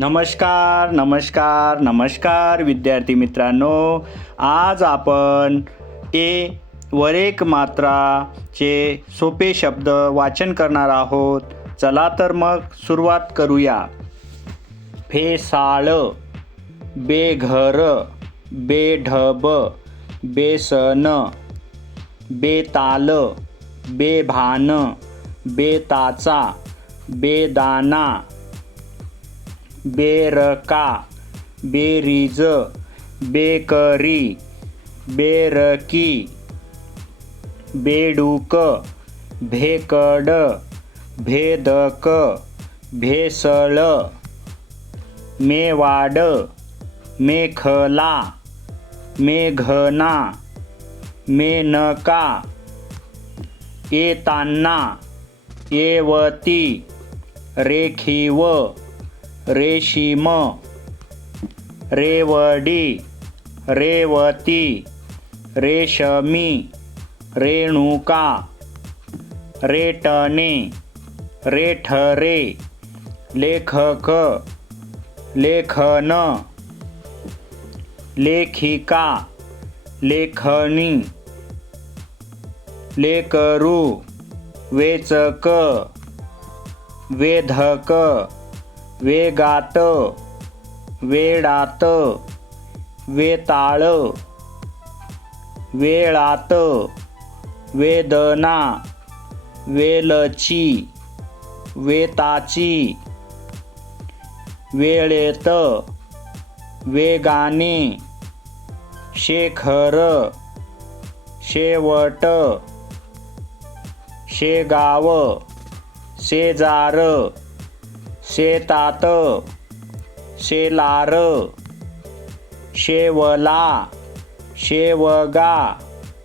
नमस्कार नमस्कार नमस्कार विद्यार्थी मित्रांनो, आज आपण वर एक मात्राचे सोपे शब्द वाचन करणार आहोत. चला तर मग सुरुवात करूया. फेसाळ, बेघर, बेढब, बेसन, बेताल, बेभान, बेताचा, बेदाना, बेरका, बेरीज, बेकरी, बेरकी, बेडूक, भेकड, भेदक, भेसळ, मेवाड, मेखला, मेघना, मेनका, येताना, येवती, रेखीव, रेशीम, रेवडी, रेवती, रेशमी, रेणुका, रेटणे, रेठरे, लेखक, लेखन, लेखिका, लेखनी, लेकरू, वेचक, वेधक, वेगात, वेडात, वेताळ, वेळात, वेदना, वेलची, वेताची, वेळेत, वेगाने, शेखर, शेवट, शेगाव, शेजार, शेतात, शेलार, शेवला, शेवगा,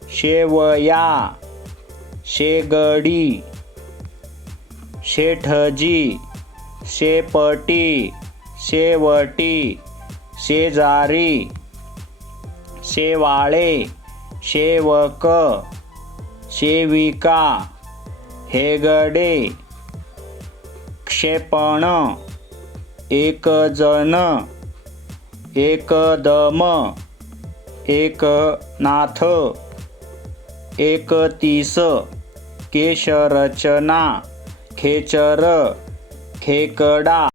शेवया, शेगडी, शेठजी, शेपटी, शेवटी, शेजारी, शेवाळे, शेवक, शेविका, हेगडे, क्षेपण, एकजण, एकदम, एकनाथ, एकतीस, केशरचना, खेचर, खेकडा.